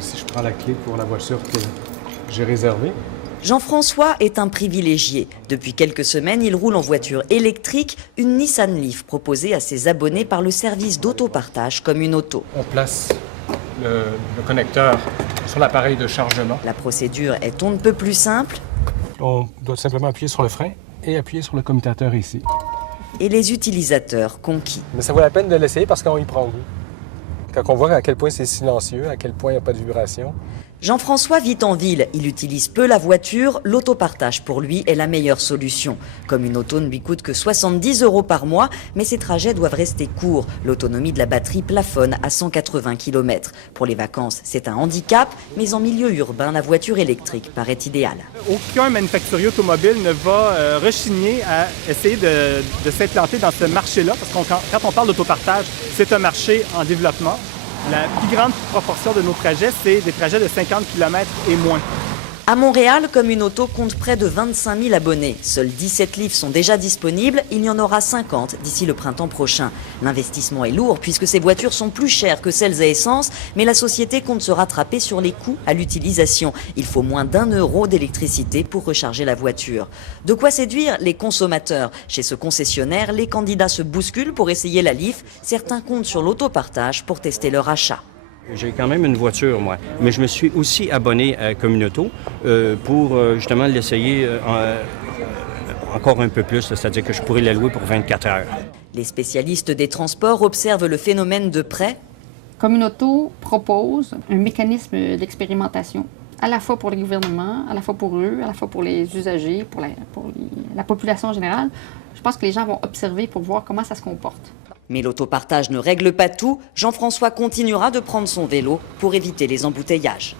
si je prends la clé pour la voiture que j'ai réservée. Jean-François est un privilégié. Depuis quelques semaines, il roule en voiture électrique, une Nissan Leaf proposée à ses abonnés par le service d'autopartage comme une auto. On place le connecteur sur l'appareil de chargement. La procédure est on ne peut plus simple. On doit simplement appuyer sur le frein et appuyer sur le commutateur ici. Et les utilisateurs conquis. Mais ça vaut la peine de l'essayer parce qu'on y prend goût. Quand on voit à quel point c'est silencieux, à quel point il n'y a pas de vibration. Jean-François vit en ville, il utilise peu la voiture, l'autopartage pour lui est la meilleure solution. Comme une auto ne lui coûte que 70 € par mois, mais ses trajets doivent rester courts. L'autonomie de la batterie plafonne à 180 km. Pour les vacances, c'est un handicap, mais en milieu urbain, la voiture électrique paraît idéale. Aucun manufacturier automobile ne va rechigner à essayer de s'implanter dans ce marché-là, parce que quand on parle d'autopartage, c'est un marché en développement. La plus grande proportion de nos trajets, c'est des trajets de 50 km et moins. À Montréal, comme une auto compte près de 25 000 abonnés. Seuls 17 Leaf sont déjà disponibles, il y en aura 50 d'ici le printemps prochain. L'investissement est lourd puisque ces voitures sont plus chères que celles à essence, mais la société compte se rattraper sur les coûts à l'utilisation. Il faut moins d'1 € d'électricité pour recharger la voiture. De quoi séduire les consommateurs. Chez ce concessionnaire, les candidats se bousculent pour essayer la Leaf. Certains comptent sur l'autopartage pour tester leur achat. J'ai quand même une voiture, moi, mais je me suis aussi abonné à Communauto pour justement l'essayer encore un peu plus, c'est-à-dire que je pourrais la louer pour 24 heures. Les spécialistes des transports observent le phénomène de près. Communauto propose un mécanisme d'expérimentation, à la fois pour les gouvernements, à la fois pour eux, à la fois pour les usagers, pour la population en général. Je pense que les gens vont observer pour voir comment ça se comporte. Mais l'autopartage ne règle pas tout. Jean-François continuera de prendre son vélo pour éviter les embouteillages.